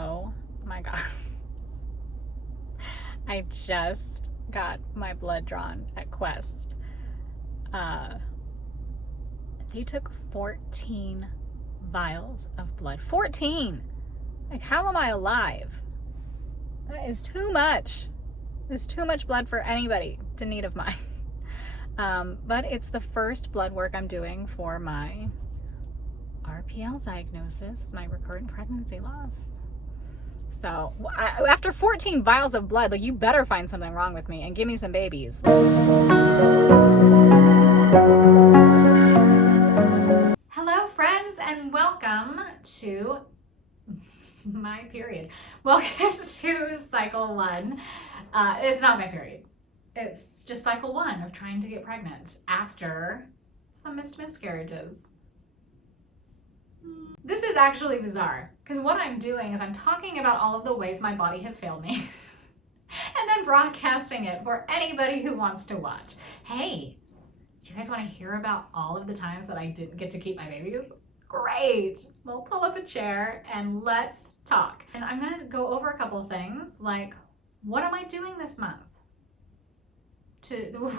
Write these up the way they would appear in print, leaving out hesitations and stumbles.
Oh my God. I just got my blood drawn at Quest. They took 14 vials of blood. 14! Like, how am I alive? That is too much. There's too much blood for anybody to need of mine. But it's the first blood work I'm doing for my RPL diagnosis, my recurrent pregnancy loss. So after 14 vials of blood, like, you better find something wrong with me and give me some babies. Hello, friends, and welcome to my period. Welcome to cycle 1. It's not my period. It's just cycle 1 of trying to get pregnant after some missed miscarriages. This is actually bizarre because what I'm doing is I'm talking about all of the ways my body has failed me and then broadcasting it for anybody who wants to watch. Hey, do you guys want to hear about all of the times that I didn't get to keep my babies? Great. We'll pull up a chair and let's talk. And I'm going to go over a couple things like, what am I doing this month?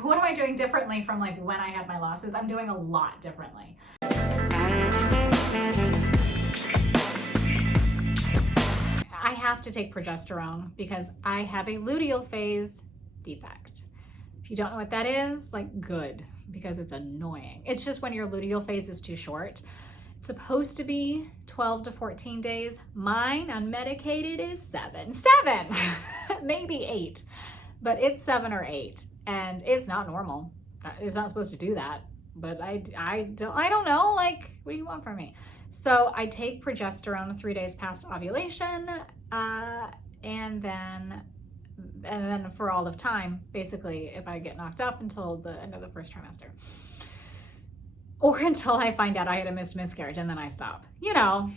What am I doing differently from like when I had my losses? I'm doing a lot differently. I have to take progesterone because I have a luteal phase defect. If you don't know what that is, like, good, because it's annoying. It's just when your luteal phase is too short. It's supposed to be 12 to 14 days. Mine unmedicated is 7. 7! Maybe 8. But it's 7 or 8. And it's not normal. It's not supposed to do that. But I don't know. Like, what do you want from me? So I take progesterone 3 days past ovulation, and then for all of time, basically, if I get knocked up until the end of the first trimester. Or until I find out I had a missed miscarriage, and then I stop. You know,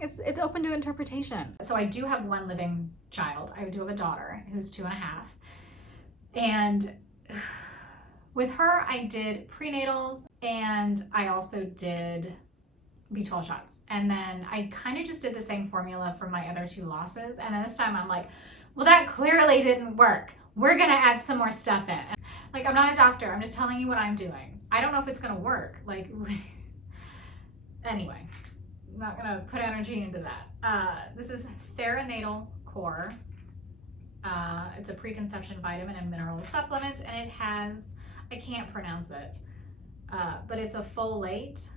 it's open to interpretation. So I do have one living child. I do have a daughter who's 2.5. And with her, I did prenatals, and I also did B12 shots. And then I kind of just did the same formula for my other 2 losses. And then this time I'm like, well, that clearly didn't work. We're going to add some more stuff in. Like, I'm not a doctor. I'm just telling you what I'm doing. I don't know if it's going to work. Like, anyway, I'm not going to put energy into that. This is Fertility Core. It's a preconception vitamin and mineral supplement, and it has, I can't pronounce it, but it's a folate.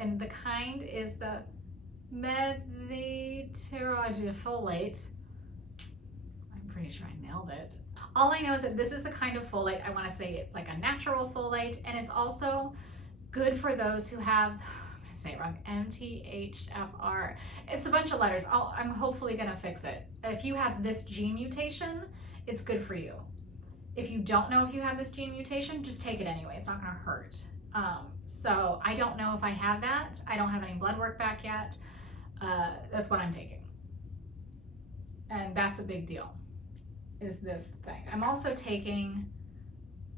And the kind is the folate. I'm pretty sure I nailed it. All I know is that this is the kind of folate, I want to say it's like a natural folate, and it's also good for those who have, I'm going to say it wrong, MTHFR. It's a bunch of letters. I'm hopefully going to fix it. If you have this gene mutation, it's good for you. If you don't know if you have this gene mutation, just take it anyway. It's not going to hurt. So I don't know if I have that. I don't have any blood work back yet. That's what I'm taking. And that's a big deal, is this thing. I'm also taking,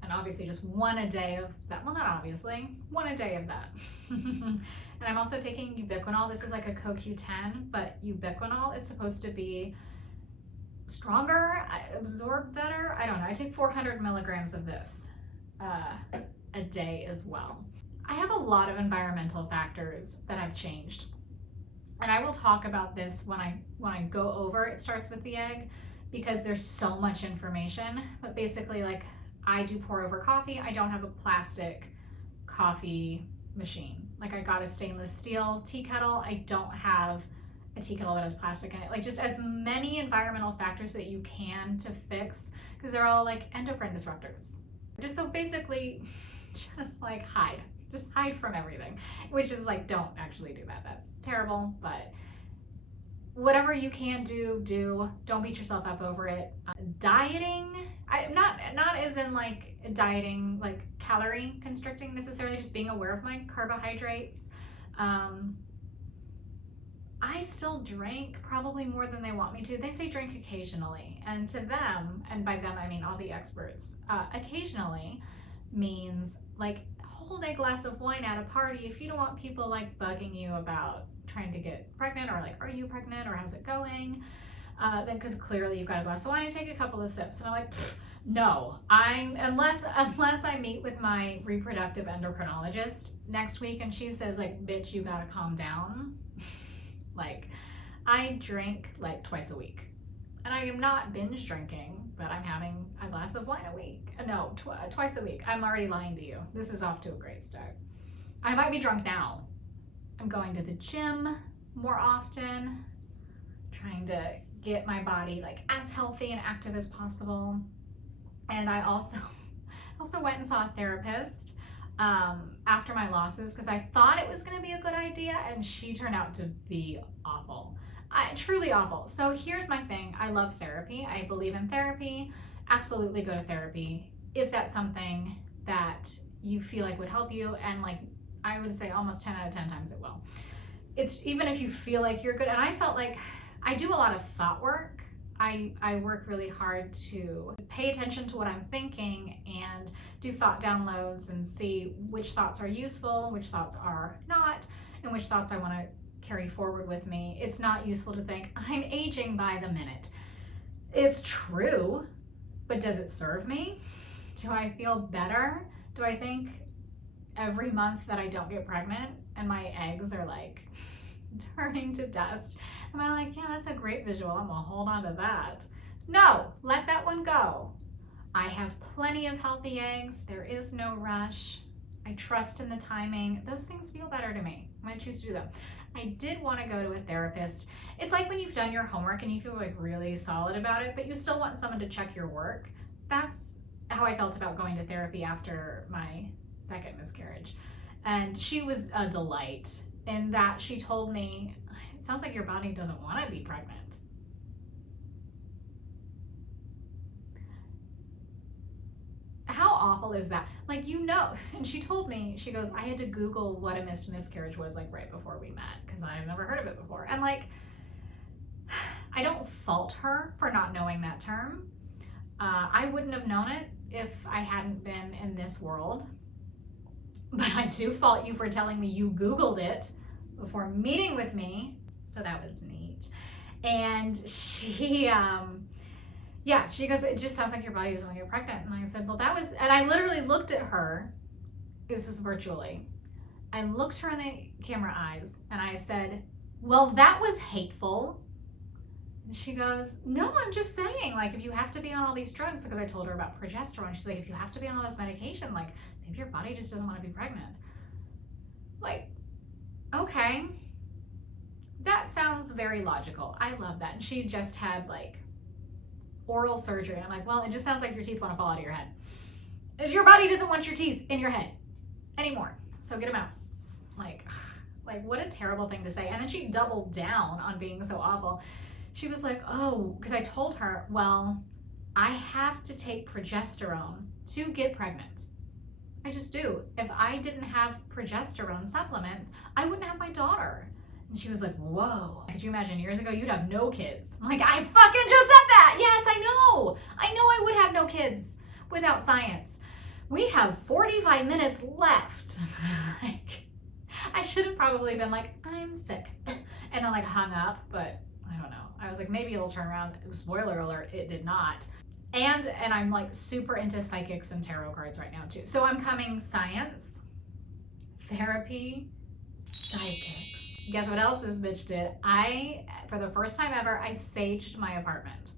and obviously just 1 a day of that. Well, not obviously, 1 a day of that. And I'm also taking ubiquinol. This is like a CoQ10, but ubiquinol is supposed to be stronger, absorb better. I don't know. I take 400 milligrams of this a day as well. I have a lot of environmental factors that have changed, and I will talk about this when I go over It Starts with the Egg, because there's so much information. But basically, like, I do pour over coffee. I don't have a plastic coffee machine. Like, I got a stainless steel tea kettle. I don't have a tea kettle that has plastic in it. Like, just as many environmental factors that you can to fix, because they're all like endocrine disruptors. Just so basically, just like just hide from everything, which is like, don't actually do that. That's terrible. But whatever you can do. Don't beat yourself up over it. Dieting, not as in like dieting, like calorie constricting necessarily, just being aware of my carbohydrates. I still drink probably more than they want me to. They say drink occasionally, and to them, and by them I mean all the experts, occasionally means like hold a glass of wine at a party if you don't want people like bugging you about trying to get pregnant, or like, are you pregnant, or how's it going? Then, because clearly you've got a glass of wine and take a couple of sips. And I'm like, no, unless I meet with my reproductive endocrinologist next week and she says like, bitch, you gotta calm down. Like, I drink like twice a week, and I am not binge drinking, but I'm having a glass of wine a week. No, twice a week. I'm already lying to you. This is off to a great start. I might be drunk now. I'm going to the gym more often, trying to get my body like as healthy and active as possible. And I also went and saw a therapist after my losses, because I thought it was going to be a good idea, and she turned out to be awful. Truly awful. So here's my thing. I love therapy. I believe in therapy. Absolutely go to therapy if that's something that you feel like would help you. And like, I would say almost 10 out of 10 times it will. It's even if you feel like you're good. And I felt like I do a lot of thought work. I work really hard to pay attention to what I'm thinking and do thought downloads and see which thoughts are useful, which thoughts are not, and which thoughts I want to carry forward with me. It's not useful to think I'm aging by the minute. It's true, but does it serve me? Do I feel better? Do I think every month that I don't get pregnant and my eggs are like turning to dust, am I like, yeah, that's a great visual, I'm gonna hold on to that? No, let that one go. I have plenty of healthy eggs. There is no rush. I trust in the timing. Those things feel better to me. I might choose to do them. I did want to go to a therapist. It's like when you've done your homework and you feel like really solid about it, but you still want someone to check your work. That's how I felt about going to therapy after my second miscarriage. And she was a delight in that she told me, it sounds like your body doesn't want to be pregnant. How awful is that? Like, you know, and she told me, she goes, I had to Google what a missed miscarriage was like right before we met, because I had never heard of it before. And like, I don't fault her for not knowing that term. I wouldn't have known it if I hadn't been in this world. But I do fault you for telling me you Googled it before meeting with me. So that was neat. And she, yeah, she goes, it just sounds like your body doesn't want to get pregnant. And I said, well, that was, and I literally looked at her, this was virtually, I looked her in the camera eyes and I said, well, that was hateful. And she goes, no, I'm just saying, like, if you have to be on all these drugs, because I told her about progesterone, she's like, if you have to be on all this medication, like, maybe your body just doesn't want to be pregnant. Like, okay. That sounds very logical. I love that. And she just had, like, oral surgery. And I'm like, well, it just sounds like your teeth want to fall out of your head. Your body doesn't want your teeth in your head anymore. So get them out. Like, what a terrible thing to say. And then she doubled down on being so awful. She was like, oh, because I told her, well, I have to take progesterone to get pregnant. I just do. If I didn't have progesterone supplements, I wouldn't have my daughter. And she was like, whoa. Could you imagine years ago, you'd have no kids? I'm like, I fucking just said that. Yes, I know. I know I would have no kids without science. We have 45 minutes left. Like, I should have probably been like, I'm sick. And then like hung up, but I don't know. I was like, maybe it'll turn around. Spoiler alert, it did not. And I'm like super into psychics and tarot cards right now too. So I'm coming science, therapy, psychics. Guess what else this bitch did? For the first time ever, I saged my apartment.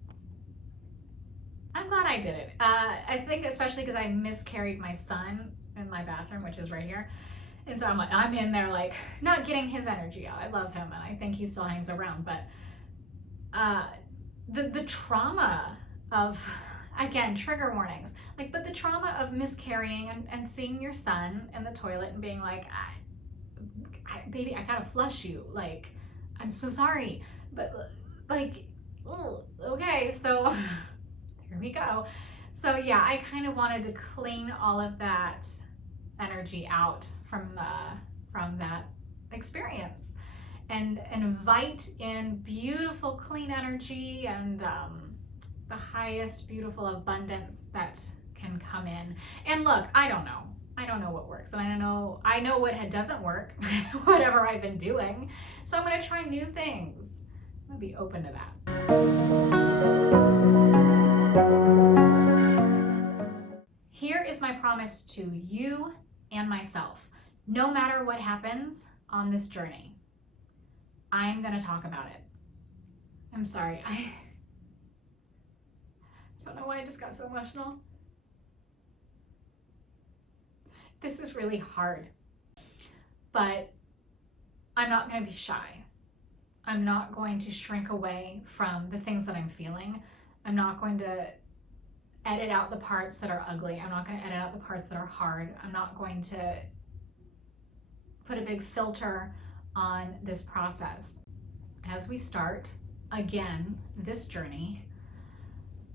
I'm glad I did it. I think especially because I miscarried my son in my bathroom, which is right here. And so I'm like, I'm in there like not getting his energy out. I love him and I think he still hangs around, but the trauma of, again, trigger warnings, like, but the trauma of miscarrying and seeing your son in the toilet and being like, baby, I gotta flush you. Like, I'm so sorry, but like, okay, so here we go. So yeah, I kind of wanted to clean all of that energy out from that experience and invite in beautiful, clean energy and the highest beautiful abundance that can come in. And look, I don't know. I don't know what works, and I know what doesn't work, whatever I've been doing. So I'm going to try new things. I'm going to be open to that. Here is my promise to you and myself. No matter what happens on this journey, I am going to talk about it. I'm sorry. I don't know why I just got so emotional. This is really hard, but I'm not going to be shy. I'm not going to shrink away from the things that I'm feeling. I'm not going to edit out the parts that are ugly. I'm not going to edit out the parts that are hard. I'm not going to put a big filter on this process. As we start again this journey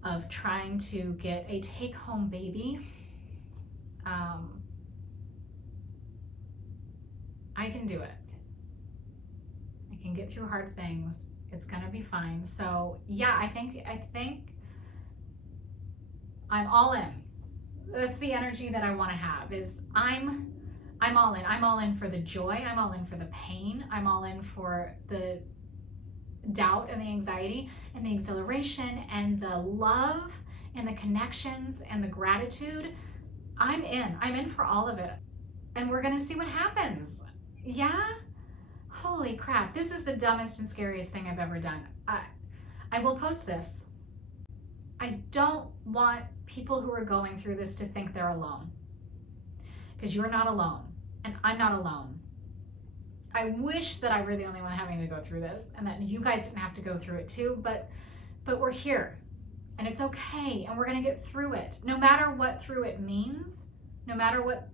of trying to get a take-home baby, I can do it. I can get through hard things. It's gonna be fine. So yeah, I think I'm all in. That's the energy that I want to have. Is I'm all in. I'm all in for the joy. I'm all in for the pain. I'm all in for the doubt and the anxiety and the exhilaration and the love and the connections and the gratitude. I'm in for all of it. And we're gonna see what happens. Yeah? Holy crap. This is the dumbest and scariest thing I've ever done. I will post this. I don't want people who are going through this to think they're alone. Because you're not alone. And I'm not alone. I wish that I were the only one having to go through this and that you guys didn't have to go through it too, but we're here and it's okay and we're gonna get through it. No matter what through it means, no matter what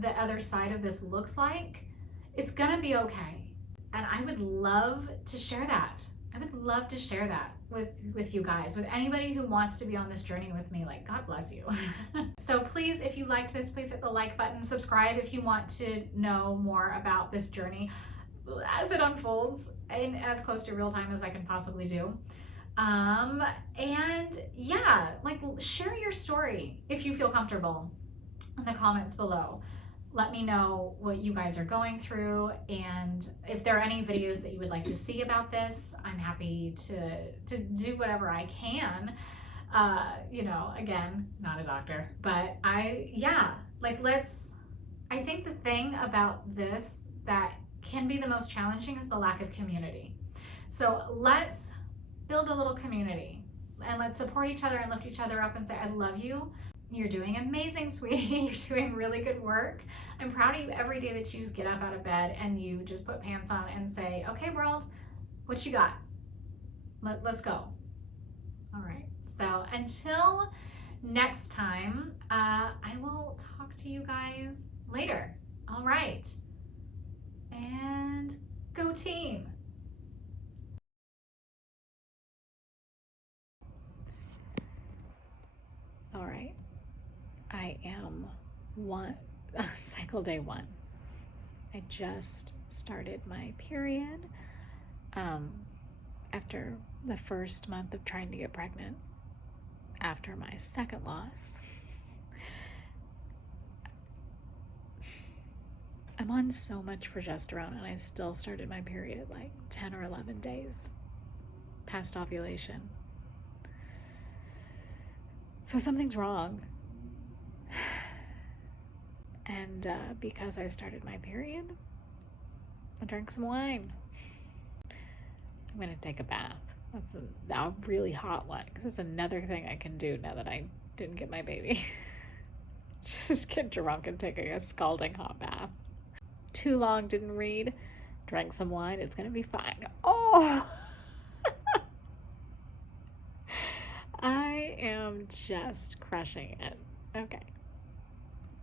the other side of this looks like, it's gonna be okay. And I would love to share that. I would love to share that with you guys, with anybody who wants to be on this journey with me. Like, God bless you. So please, if you liked this, please hit the like button. Subscribe if you want to know more about this journey as it unfolds in as close to real time as I can possibly do. And yeah, like, share your story if you feel comfortable in the comments below. Let me know what you guys are going through, and if there are any videos that you would like to see about this, I'm happy to do whatever I can. You know, again, not a doctor, but I think the thing about this that can be the most challenging is the lack of community. So let's build a little community and let's support each other and lift each other up and say, I love you. You're doing amazing, sweetie. You're doing really good work. I'm proud of you every day that you get up out of bed and you just put pants on and say, okay, world, what you got? Let's go. All right. So until next time, I will talk to you guys later. All right. And go team. All right. I am cycle day 1. I just started my period after the first month of trying to get pregnant, after my second loss. I'm on so much progesterone and I still started my period at like 10 or 11 days past ovulation. So something's wrong. And because I started my period, I drank some wine. I'm gonna take a bath. That's a really hot one, because that's another thing I can do now that I didn't get my baby. Just get drunk and take a scalding hot bath. Too long, didn't read, drank some wine, it's gonna be fine. Oh! I am just crushing it. Okay.